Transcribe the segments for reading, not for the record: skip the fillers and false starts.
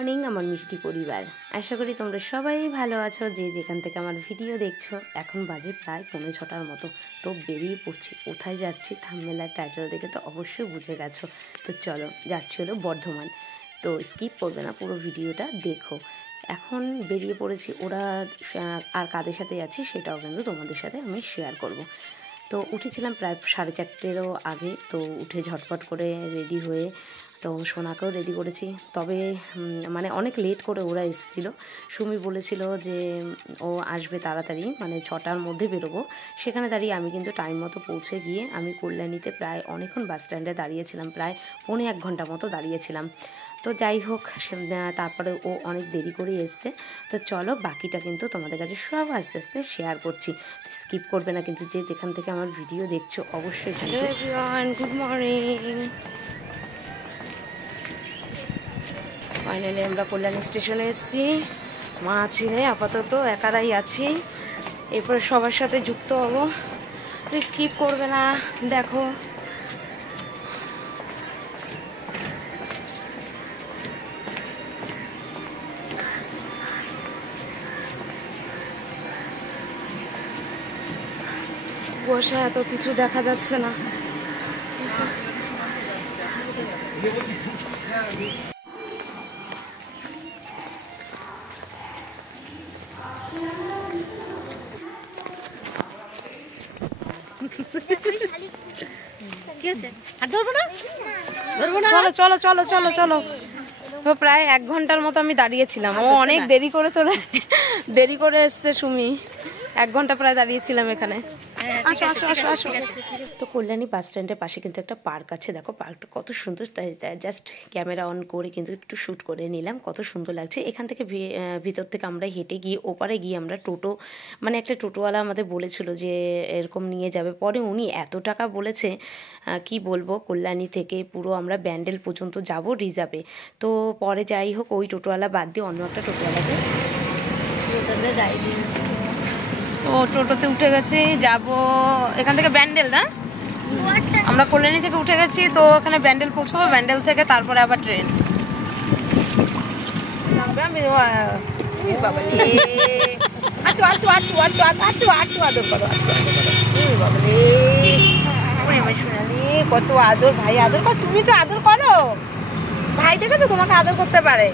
Morning আমার মিষ্টি পরিবার, আশা করি তোমরা সবাই ভালো আছো। যে যেখান থেকে আমার ভিডিও দেখছো। এখন বাজে প্রায় 5:45 মতো। তো বেরিয়ে পড়ছি। কোথায় যাচ্ছি থাম্বনেল টাইটেল দেখে তো অবশ্যই বুঝে গেছো। তো চলো, যাচ্ছি হলো বর্ধমান। তো স্কিপ করবে না, পুরো ভিডিওটা দেখো। এখন বেরিয়ে পড়েছি। ওরা আর কাদের সাথে যাচ্ছি সেটাও কিন্তু তোমাদের সাথে আমি শেয়ার করব। তো উঠেছিলাম প্রায় 4:30-ও আগে। তো উঠে ঝটপট করে রেডি হয়ে তো সোনাকেও রেডি করেছি। তবে মানে অনেক লেট করে ওরা এসেছিল। সুমি বলেছিল যে ও আসবে তাড়াতাড়ি, মানে 6টার মধ্যে বেরোবো। সেখানে দাঁড়িয়ে আমি কিন্তু টাইম মতো পৌঁছে গিয়ে আমি কল্যাণীতে প্রায় অনেকক্ষণ বাস স্ট্যান্ডে দাঁড়িয়েছিলাম, প্রায় 1.25 ঘন্টা মতো দাঁড়িয়েছিলাম। তো যাই হোক, তারপরে ও অনেক দেরি করে এসছে। তো চলো, বাকিটা কিন্তু তোমাদের কাছে সব আস্তে আস্তে শেয়ার করছি। স্কিপ করবে না কিন্তু, যে যেখান থেকে আমার ভিডিও দেখছো অবশ্যই। Hello everyone, good morning. Finally আমরা কল্যাণী স্টেশনে এসেছি। মা ছেলে আপাতত একারাই আছি, এরপরে সবার সাথে যুক্ত হব। তো স্কিপ করবে না, দেখো। কুয়াশা, এত কিছু দেখা যাচ্ছে না। চলো চলো চলো চলো। তো প্রায় 1 ঘন্টার মতো আমি দাঁড়িয়েছিলাম। ও অনেক দেরি করে এসছে সুমি। 1 ঘন্টা প্রায় দাঁড়িয়েছিলাম এখানে। তো কল্যাণী বাস স্ট্যান্ডের পাশে কিন্তু একটা পার্ক আছে। দেখো পার্কটা কত সুন্দর। তাই জাস্ট ক্যামেরা অন করে কিন্তু একটু শ্যুট করে নিলাম। কত সুন্দর লাগছে। এখান থেকে ভিতর থেকে আমরা হেঁটে গিয়ে ওপারে গিয়ে আমরা টোটো, মানে একটা টোটোওয়ালা আমাদের বলেছিল যে এরকম নিয়ে যাবে। পরে উনি এত টাকা বলেছে, কি বলবো, কল্যাণী থেকে পুরো আমরা ব্যান্ডেল পর্যন্ত যাব রিজার্ভে। তো পরে যাই হোক, ওই টোটোওয়ালা বাদ দিয়ে অন্য একটা টোটোওয়ালাকে রাইড দিয়েছি। তো টোটোতে উঠে গেছি, যাব এখান থেকে ব্যান্ডেল, না আমরা কল্যাণী থেকে উঠে গেছি। তো ওখানে ব্যান্ডেল পৌঁছবো, ব্যান্ডেল থেকে তারপরে আবার ট্রেন। কত আদর, ভাই আদর কর, তুমি তো আদর করো। ভাই দেখে তো তোমাকে আদর করতে পারে।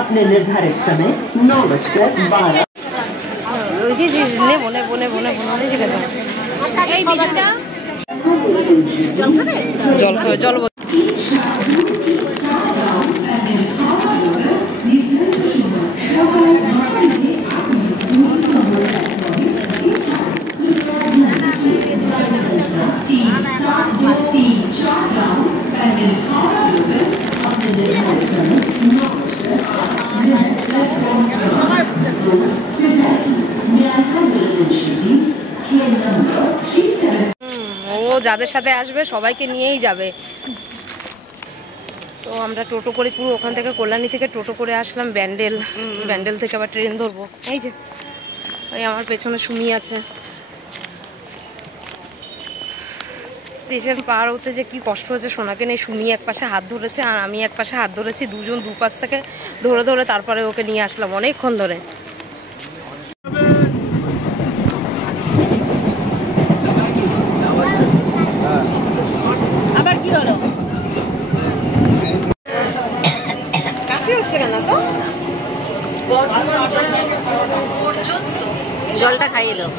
अपने निर्धारित समय 9:12। জল খাবে, জল ও যাদের সাথে আসবে সবাইকে নিয়েই যাবে। তো আমরা টোটো করে পুরো ওখান থেকে কল্যাণী থেকে টোটো করে আসলাম ব্যান্ডেল। ব্যান্ডেল থেকে আবার ট্রেন ধরবো। এই যে এই আমার পেছনে সুমি আছে। স্টেশন পার হতে যে কি কষ্ট হচ্ছে সোনাকে নেই। সুমি এক পাশে হাত ধরেছে আর আমি এক পাশে হাত ধরেছি, দুজন দুপাশ থেকে ধরে ধরে তারপরে ওকে নিয়ে আসলাম অনেকক্ষণ ধরে। আবার কি হলো? কাশি হচ্ছে কেন? তো জলটা খাইয়ে দাও।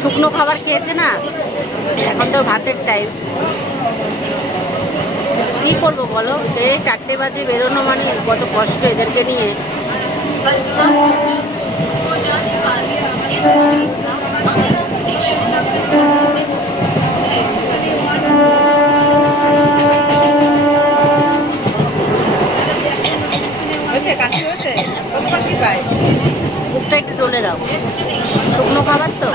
শুকনো খাবার খেয়েছে না, এখন তো ভাতের টাইম। কি করবো বলো, সেই 4টে বাজে বেরোনো, মানে কত কষ্ট এদেরকে নিয়ে। কাশি হয়েছে? কত কাশি পায়? বুকটা একটু ডলে দাও, শুকনো খাবার তো।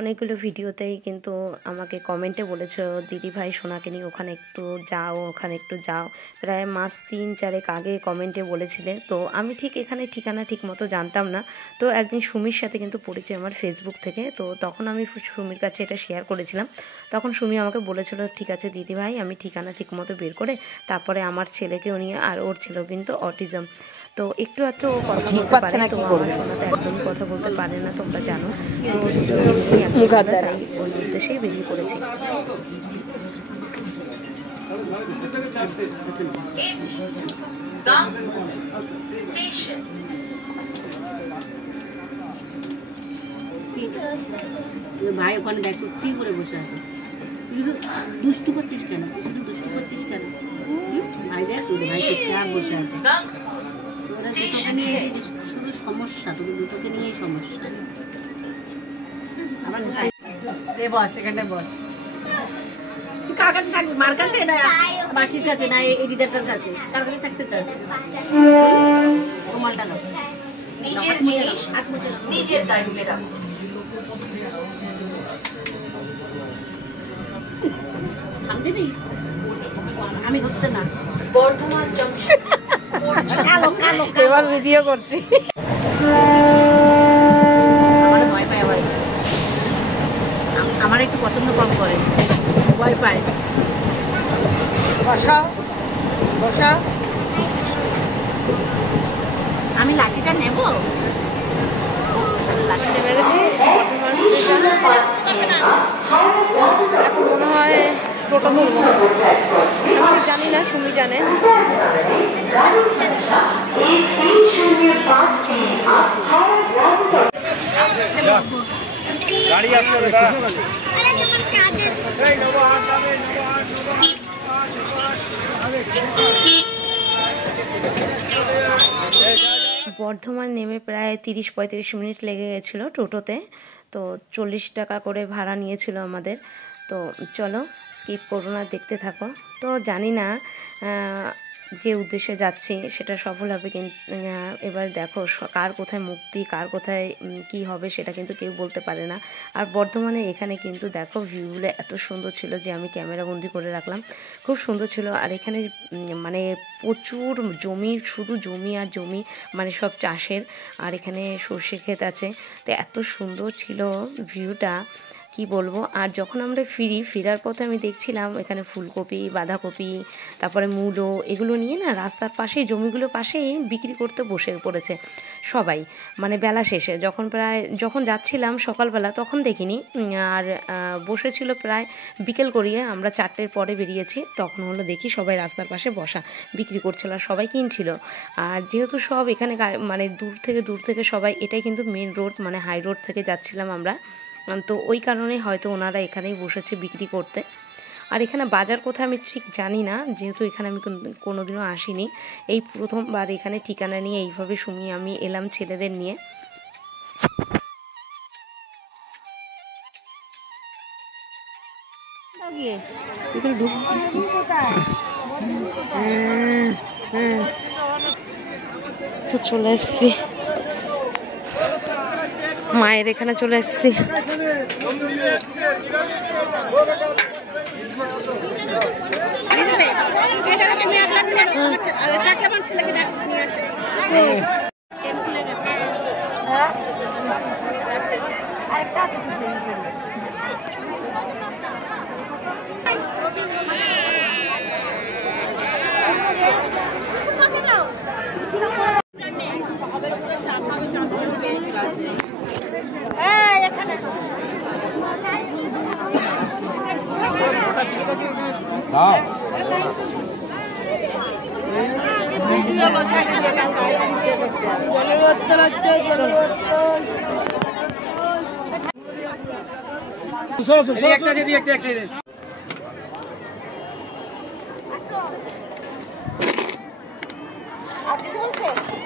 অনেকগুলো ভিডিওতেই কিন্তু আমাকে কমেন্টে বলেছো দিদি ভাই সোনাকে নিয়ে ওখানে একটু যাও, ওখানে একটু যাও। প্রায় মাস 3-4 আগে কমেন্টে বলেছিলে। তো আমি ঠিক এখানে ঠিকানা ঠিক মতো জানতাম না। তো একদিন সুমির সাথে কিন্তু পরিচয় আমার ফেসবুক থেকে। তো তখন আমি সুমির কাছে এটা শেয়ার করেছিলাম। তখন সুমি আমাকে বলেছিল ঠিক আছে দিদি ভাই, আমি ঠিকানা ঠিক মতো বের করে তারপরে আমার ছেলেকেও নিয়ে, আর ওর ছেলেও কিন্তু অটিজম, তো একটু একটু কথা বলতে পারে, তো আমার শোনা তো একদমই কথা বলতে পারে না, তোমরা জানো। তো তাই ওই উদ্দেশ্যেই বেরিয়ে পড়েছি। ভাই ওখানে দেখ চুপটি করে বসে আছে, শুধু দুষ্টু করছিস কেন, শুধু দুষ্টু করছিস কেন? ভাই দেখ তোর ভাই চুপচাপ বসে আছে, তোরা দুটোকে নিয়ে শুধু সমস্যা, তোদের দুটোকে নিয়েই সমস্যা। আমার বস এখানটায় বস, কার কাছে থাকবি? মার কাছে না মাসির কাছে না এডিটারটার কাছে? কার কাছে থাকতে চাস? রুমালটা নাও, নিজের দায়িত্বে রাখো। আমি ধরতে না, বর্ধমান জংশন কালো কালো এবার ভিডিও করছি। ভয় পায় আবার, আমার একটু পছন্দ কম করে, ভয় পায়। বসাও বসাও, আমি লাঠিটা নেব। লাঠি নেমে গেছি বর্ধমান স্টেশন। এখন মনে হয় টোটো ধরবো, আমি জানি না, সুমি জানে। গাড়ি আসছে বর্ধমান নেমে প্রায় 30-35 মিনিট লেগে গেছিলো টোটোতে। তো 40 টাকা করে ভাড়া নিয়েছিল আমাদের। তো চলো স্কিপ করো না, দেখতে থাকো। তো জানি না যে উদ্দেশ্যে যাচ্ছি সেটা সফল হবে, কিন্তু এবার দেখো কার কোথায় মুক্তি, কার কোথায় কি হবে সেটা কিন্তু কেউ বলতে পারে না। আর বর্ধমানে এখানে কিন্তু দেখো ভিউগুলো এত সুন্দর ছিল যে আমি ক্যামেরা বন্দি করে রাখলাম, খুব সুন্দর ছিল। আর এখানে মানে প্রচুর জমি, শুধু জমি আর জমি, মানে সব চাষের। আর এখানে সর্ষে ক্ষেত আছে, তো এত সুন্দর ছিল ভিউটা, কি বলবো। আর যখন আমরা ফেরার পথে আমি দেখছিলাম এখানে ফুলকপি, বাঁধাকপি, তারপরে মূলো, এগুলো নিয়ে না রাস্তার পাশেই, জমিগুলোর পাশেই বিক্রি করতে বসে পড়েছে সবাই। মানে বেলা শেষে যখন যাচ্ছিলাম সকালবেলা তখন দেখিনি, আর বসেছিল প্রায় বিকেল করিয়ে, আমরা 4টের পরে বেরিয়েছি, তখন হলো দেখি সবাই রাস্তার পাশে বসা বিক্রি করছিল আর সবাই কিনছিল। আর যেহেতু সব এখানে মানে দূর থেকে সবাই, এটাই কিন্তু মেন রোড, মানে হাই রোড থেকে যাচ্ছিলাম আমরা, তো ওই কারণে হয়তো ওনারা এখানেই বসেছে বিক্রি করতে। আর এখানে বাজার কোথায় আমি ঠিক জানি না, যেহেতু এখানে আমি কোনোদিনও আসিনি, এই প্রথমবার এখানে ঠিকানা নিয়ে এইভাবে সুমি আমি এলাম ছেলেদের নিয়ে। তো চলে এসছি মায়ের এখানে, চলে এসছি।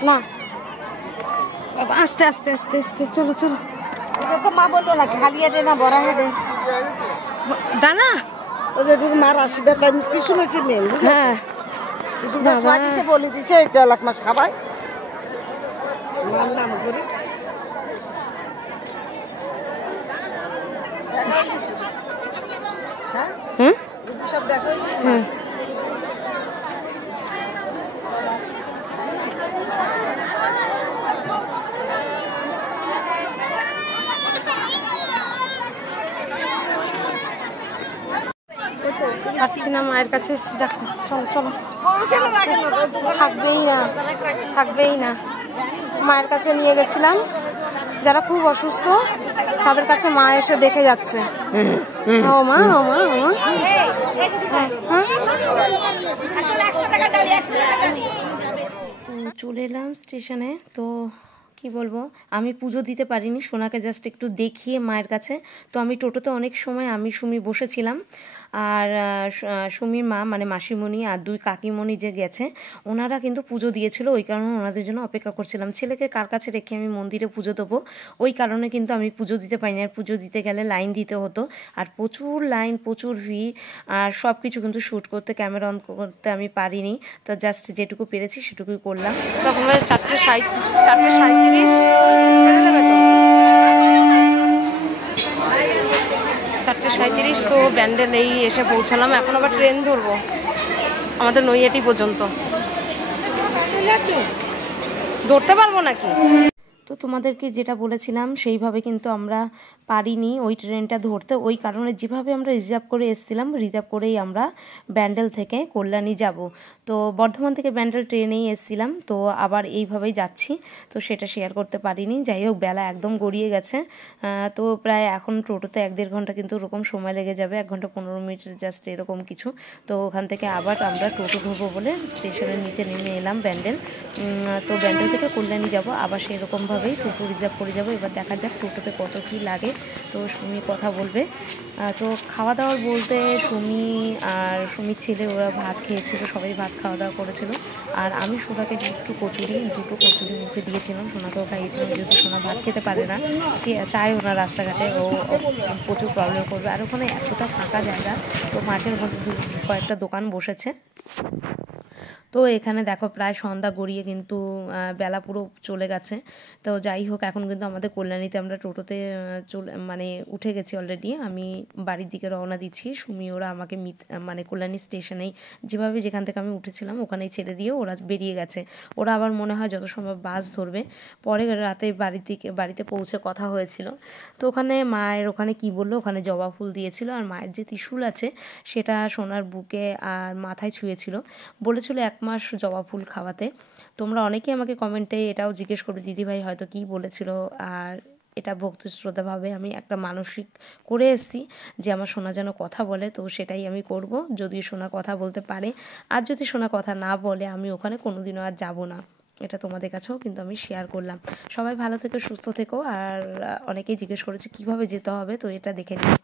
না আস্তে আস্তে আস্তে আস্তে, চলো চলো। এটা তো মা বললো না খালি হেঁটে না বড়া হেঁটে দাঁড়া, ও যে মার আসবে কি শুনেছি মেন, হ্যাঁ দিছে বলে দিছে এটা লাখ মাস খাবাই নাম করি। হুম সব দেখা হয়ে গেছে। হ্যাঁ পাচ্ছি না মায়ের কাছে এসেছি, দেখো চলো চলো, থাকবেই না থাকবেই না। মায়ের কাছে নিয়ে গেছিলাম, যারা খুব অসুস্থ তাদের কাছে মা এসে দেখে যাচ্ছে। ও মা ও মা ও মা, তো চলে এলাম স্টেশনে। তো কি বলবো, আমি পুজো দিতে পারিনি, সোনাকে জাস্ট একটু দেখিয়ে মায়ের কাছে। তো আমি টোটোতে অনেক সময় আমি সুমি বসেছিলাম, আর সুমির মা মানে মাসিমণি আর দুই কাকিমণি যে গেছে ওনারা কিন্তু পুজো দিয়েছিল, ওই কারণে ওনাদের জন্য অপেক্ষা করছিলাম। ছেলেকে কার কাছে রেখে আমি মন্দিরে পুজো দেবো, ওই কারণে কিন্তু আমি পুজো দিতে পারিনি। আর পুজো দিতে গেলে লাইন দিতে হতো, আর প্রচুর লাইন প্রচুর ভিড়, আর সব কিছু কিন্তু শ্যুট করতে ক্যামেরা অন করতে আমি পারিনি। তো জাস্ট যেটুকু পেরেছি সেটুকুই করলাম। তখন 4:37 ছেড়ে দেবে তো 4:37। তো ব্যান্ডেল এই এসে পৌঁছালাম, এখন আবার ট্রেন ধরবো আমাদের নৈহাটি পর্যন্ত। ধরতে পারবো নাকি? তো তোমাদেরকে যেটা বলেছিলাম সেইভাবে কিন্তু আমরা পারিনি ওই ট্রেনটা ধরতে, ওই কারণে যেভাবে আমরা রিজার্ভ করে এসেছিলাম রিজার্ভ করেই আমরা ব্যান্ডেল থেকে কল্যাণী যাব। তো বর্ধমান থেকে ব্যান্ডেল ট্রেনেই এসেছিলাম, তো আবার এইভাবেই যাচ্ছি, তো সেটা শেয়ার করতে পারিনি। যাই হোক বেলা একদম গড়িয়ে গেছে, তো প্রায় এখন টোটোতে 1-1.5 ঘন্টা কিন্তু ওরকম সময় লেগে যাবে, 1 ঘন্টা 15 মিনিট জাস্ট এরকম কিছু। তো ওখান থেকে আবার আমরা টোটো ধরবো বলে স্টেশনের নিচে নেমে এলাম ব্যান্ডেল। তো ব্যান্ডেল থেকে কল্যাণী যাব, আবার সেরকমভাবেই টোটো রিজার্ভ করে যাবো। এবার দেখা যাক টোটোতে কত কী লাগে। তো সুমি কথা বলবে। তো খাওয়া দাওয়ার বলতে সুমি আর সুমির ছেলে ওরা ভাত খেয়েছিল, সবাই ভাত খাওয়া দাওয়া করেছিল। আর আমি সোনাকে দুটো কচুরি মুখে দিয়েছিলাম, সোনাকেও খাইয়েছিলাম, যেহেতু সোনা ভাত খেতে পারে না, চায় ওনার রাস্তাঘাটে ও প্রচুর প্রবলেম করবে। আর ওখানে এতটা ফাঁকা জায়গা, তো মাঠের মধ্যে কয়েকটা দোকান বসেছে। তো এখানে দেখো প্রায় সন্ধ্যা গড়িয়ে কিন্তু বেলা পুরো চলে গেছে। তো যাই হোক এখন কিন্তু আমাদের কল্যাণীতে আমরা টোটোতে মানে উঠে গেছি অলরেডি। আমি বাড়ির দিকে রওনা দিচ্ছি, সুমি ওরা আমাকে মানে কল্যাণী স্টেশনেই যেভাবে যেখান থেকে আমি উঠেছিলাম ওখানেই ছেড়ে দিয়ে ওরা বেরিয়ে গেছে। ওরা আবার মনে হয় যত সম্ভব বাস ধরবে। পরে রাতে বাড়িতে পৌঁছে কথা হয়েছিল। তো ওখানে মায়ের ওখানে কি বললো, ওখানে জবা ফুল দিয়েছিল, আর মায়ের যে ত্রিশূল আছে সেটা সোনার বুকে আর মাথায় ছুঁয়েছিল, বলেছিল 1 মাস জবা ফুল খাওয়াতে। তোমরা অনেকেই আমাকে কমেন্টে এটাও জিজ্ঞেস করবে দিদিভাই হয়তো কি বলেছিল, আর এটা ভক্তি শ্রদ্ধাভাবে আমি একটা মানসিক করে এসেছি যে আমার সোনা যেন কথা বলে। তো সেটাই আমি করব, যদি সোনা কথা বলতে পারে। আর যদি সোনা কথা না বলে আমি ওখানে কোনোদিনও আর যাব না। এটা তোমাদের কাছেও কিন্তু আমি শেয়ার করলাম। সবাই ভালো থেকো, সুস্থ থেকো। আর অনেকেই জিজ্ঞেস করেছে কিভাবে যেতে হবে, তো এটা দেখে নিও।